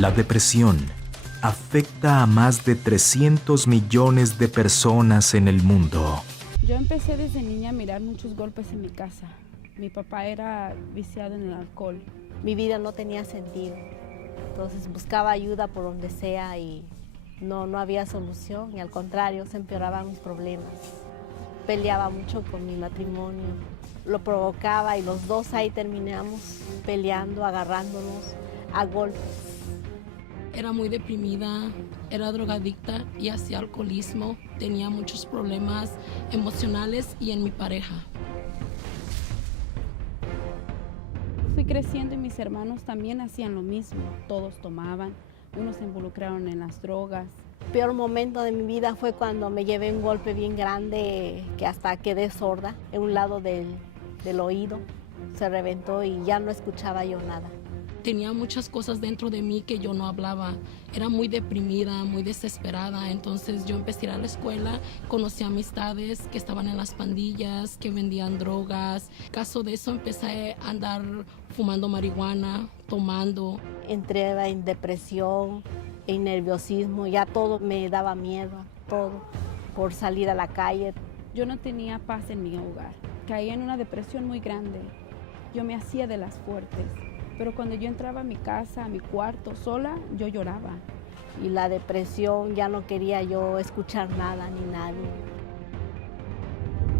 La depresión afecta a más de 300 millones de personas en el mundo. Yo empecé desde niña a mirar muchos golpes en mi casa. Mi papá era viciado en el alcohol. Mi vida no tenía sentido, entonces buscaba ayuda por donde sea y no había solución, y al contrario, se empeoraban mis problemas. Peleaba mucho con mi matrimonio, lo provocaba y los dos ahí terminamos peleando, agarrándonos a golpes. Era muy deprimida, era drogadicta y hacía alcoholismo, tenía muchos problemas emocionales y en mi pareja. Fui creciendo y mis hermanos también hacían lo mismo. Todos tomaban, unos se involucraron en las drogas. El peor momento de mi vida fue cuando me llevé un golpe bien grande que hasta quedé sorda en un lado del oído. Se reventó y ya no escuchaba yo nada. Tenía muchas cosas dentro de mí que yo no hablaba. Era muy deprimida, muy desesperada. Entonces yo empecé a ir a la escuela, conocí amistades que estaban en las pandillas, que vendían drogas. Caso de eso empecé a andar fumando marihuana, tomando. Entré en depresión, en nerviosismo, ya todo me daba miedo, todo, por salir a la calle. Yo no tenía paz en mi hogar. Caía en una depresión muy grande. Yo me hacía de las fuertes. Pero cuando yo entraba a mi casa, a mi cuarto, sola, yo lloraba. Y la depresión, ya no quería yo escuchar nada ni nadie.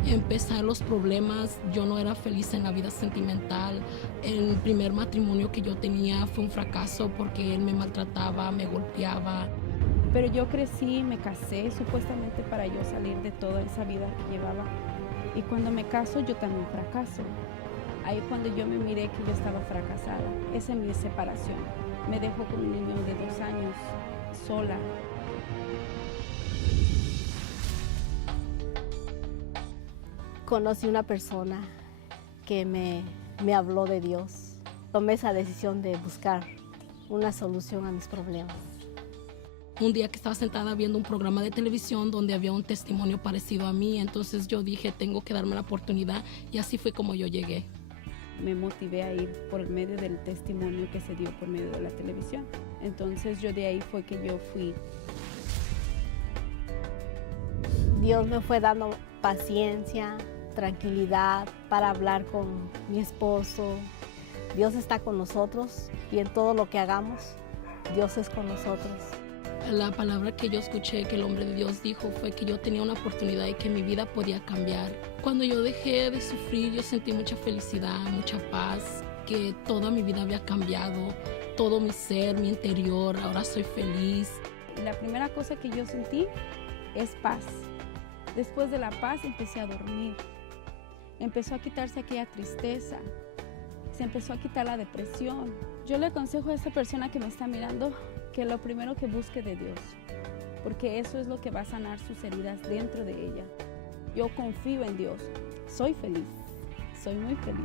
Empezaron los problemas, yo no era feliz en la vida sentimental. El primer matrimonio que yo tenía fue un fracaso porque él me maltrataba, me golpeaba. Pero yo crecí, me casé supuestamente para yo salir de toda esa vida que llevaba. Y cuando me caso, yo también fracaso. Ahí cuando yo me miré que yo estaba fracasada. Esa es mi separación. Me dejó con un niño de 2 años, sola. Conocí una persona que me habló de Dios. Tomé esa decisión de buscar una solución a mis problemas. Un día que estaba sentada viendo un programa de televisión donde había un testimonio parecido a mí, entonces yo dije, tengo que darme la oportunidad, y así fue como yo llegué. Me motivé a ir por medio del testimonio que se dio por medio de la televisión. Entonces yo de ahí fue que yo fui. Dios me fue dando paciencia, tranquilidad para hablar con mi esposo. Dios está con nosotros y en todo lo que hagamos, Dios es con nosotros. La palabra que yo escuché que el hombre de Dios dijo fue que yo tenía una oportunidad y que mi vida podía cambiar. Cuando yo dejé de sufrir, yo sentí mucha felicidad, mucha paz, que toda mi vida había cambiado, todo mi ser, mi interior, ahora soy feliz. La primera cosa que yo sentí es paz. Después de la paz empecé a dormir. Empezó a quitarse aquella tristeza, se empezó a quitar la depresión. Yo le aconsejo a esa persona que me está mirando que lo primero que busque de Dios, porque eso es lo que va a sanar sus heridas dentro de ella. Yo confío en Dios, soy feliz, soy muy feliz.